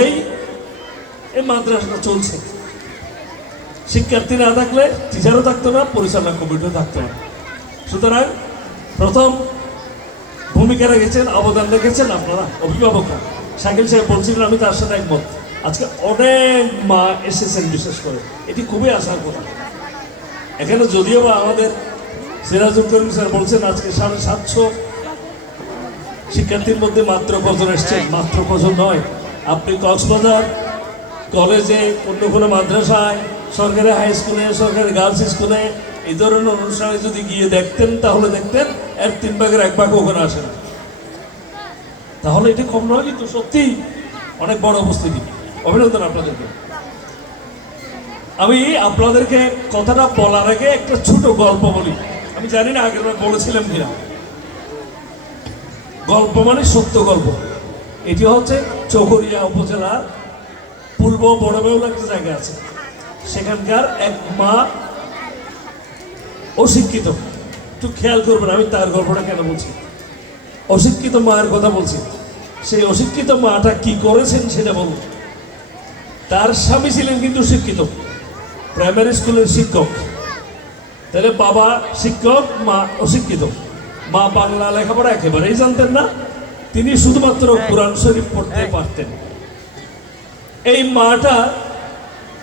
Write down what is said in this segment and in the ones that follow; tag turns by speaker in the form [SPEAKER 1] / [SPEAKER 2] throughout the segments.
[SPEAKER 1] বলেই এই মাদ্রাসাটা চলছে। শিক্ষার্থী না থাকলে টিচারও থাকতো না পরিচালনা কমিটিও থাকতো না। সুতরাং প্রথম ভূমিকা রেখেছেন, অবদান রেখেছেন আপনারা, অভিভাবকরা। শাকিল সাহেব বলছিলেন, আমি তার সাথে একমত। আজকে অনেক মা এসেছেন বিশেষ করে। এটি খুবই আশার কথা এখানে যদিও বা আমাদের সিরাজুল করিম স্যার বলছেন, আজকে সাড়ে সাতশো শিক্ষার্থীর মধ্যে মাত্র কজন এসছেন। মাত্র কজন নয় আপনি কক্সবাজার কলেজে অন্য কোনো মাদ্রাসায়, সরকারি হাই স্কুলে সরকারি গার্লস স্কুলে এই ধরনের অনুষ্ঠানে যদি গিয়ে দেখতেন, তাহলে দেখতেন এক তিন ভাগের এক ভাগ ওখানে আসেন তাহলে এটি কম নয়, কিন্তু সত্যি অনেক বড় উপস্থিতি। অভিনন্দন আপনাদেরকে। আমি আপনাদেরকে কথাটা বলার আগে একটা ছোট গল্প বলি। আমি জানি না আগের বলেছিলাম কিনা। গল্প মানে সত্য গল্প। এটি হচ্ছে চকরিয়া উপজেলার পূর্ব বড়বেউল একটা জায়গা আছে। সেখানকার এক মা অশিক্ষিত। একটু খেয়াল করবেন, আমি তার গল্পটা কেন বলছি? অশিক্ষিত মায়ের কথা বলছি। সেই অশিক্ষিত মাটা কি করেছেন সেটা বলুন। তার স্বামী ছিলেন কিন্তু শিক্ষিত প্রাইমারি স্কুলের শিক্ষক। তাহলে বাবা শিক্ষক, মা অশিক্ষিত। মা বাংলা লেখাপড়া একেবারেই জানতেন না। তিনি শুধুমাত্র কোরআন শরীফ পড়তে পারতেন। এই মাটা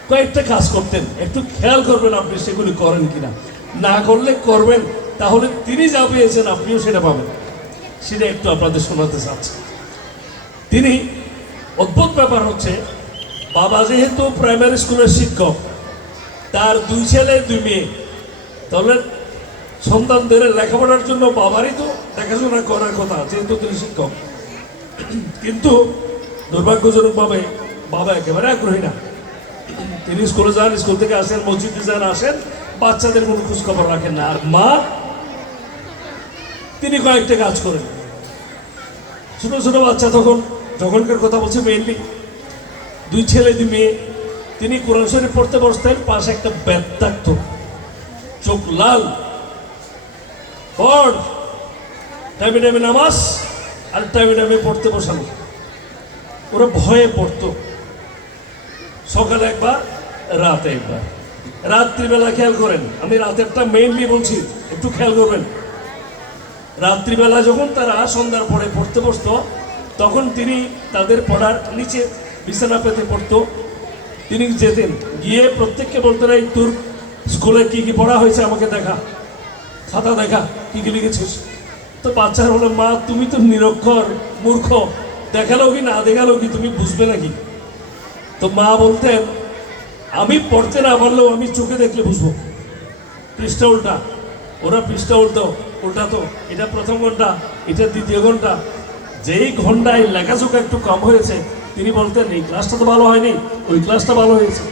[SPEAKER 1] কয়েকটা কাজ করতেন। একটু খেয়াল করবেন আপনি সেগুলি করেন কিনা। না করলে করবেন, তাহলে তিনি যা পেয়েছেন আপনিও সেটা পাবেন। সেটা একটু আপনাদের শোনাতে চাচ্ছি। তিনি অদ্ভুত ব্যাপার হচ্ছে, বাবা যেহেতু প্রাইমারি স্কুলের শিক্ষক, তার দুই ছেলে, দুই মেয়ে, তাহলে সন্তানদের লেখাপড়ার জন্য বাবারই তো দেখাশোনা করার কথা, যেহেতু তিনি শিক্ষক। কিন্তু দুর্ভাগ্যজনকভাবে বাবা একেবারে আগ্রহী না। তিনি স্কুলে যান, স্কুল থেকে আসেন, মসজিদে যান, আসেন, বাচ্চাদের কোনো খোঁজখবর রাখেন না। আর মা, তিনি কয়েকটা কাজ করেন। ছোট ছোট বাচ্চা তখন যখনকার কথা বলছে মেনলি দুই ছেলে, দুই মেয়ে। তিনি কোরআন শরীফ পড়তে বসতেন, পাশে একটা ব্যাত থাকতো। চোখ লাল পড়। টাইমে টাইমে নামাজ, আর টাইমে টাইমে পড়তে বসানো। ওরা ভয়ে পড়তো। সকালে একবার, রাতে একবার। রাত্রিবেলা খেয়াল করেন, আমি রাতেরটা মেইনলি বলছি, একটু খেয়াল করবেন। রাত্রিবেলা যখন তারা সন্ধ্যার পরে পড়তে বসতো, তখন তিনি তাদের পড়ার নিচে বিছানা পেতে পড়তো। তিনি যেতেন গিয়ে প্রত্যেককে বলতেন, এই তোর স্কুলে কি কি পড়া হয়েছে আমাকে দেখা। খাতা দেখা। কি কি লিখেছিস? তো বাচ্চারা বলে, মা, তুমি তো নিরক্ষর, মূর্খ। দেখাল কি, না দেখাল কি, তুমি বুঝবে নাকি? তো মা বলতেন, আমি পড়তে না পারলেও আমি চোখে দেখলে বুঝব। পৃষ্ঠা উল্টা। ওরা পৃষ্ঠা উল্টো উল্টা তো এটা প্রথম ঘণ্টা, এটা দ্বিতীয় ঘণ্টা। যেই ঘন্টায় লেখাচোখা একটু কম হয়েছে, তিনি বলতেন, এই ক্লাসটা তো ভালো হয়নি, ওই ক্লাসটা ভালো হয়েছে।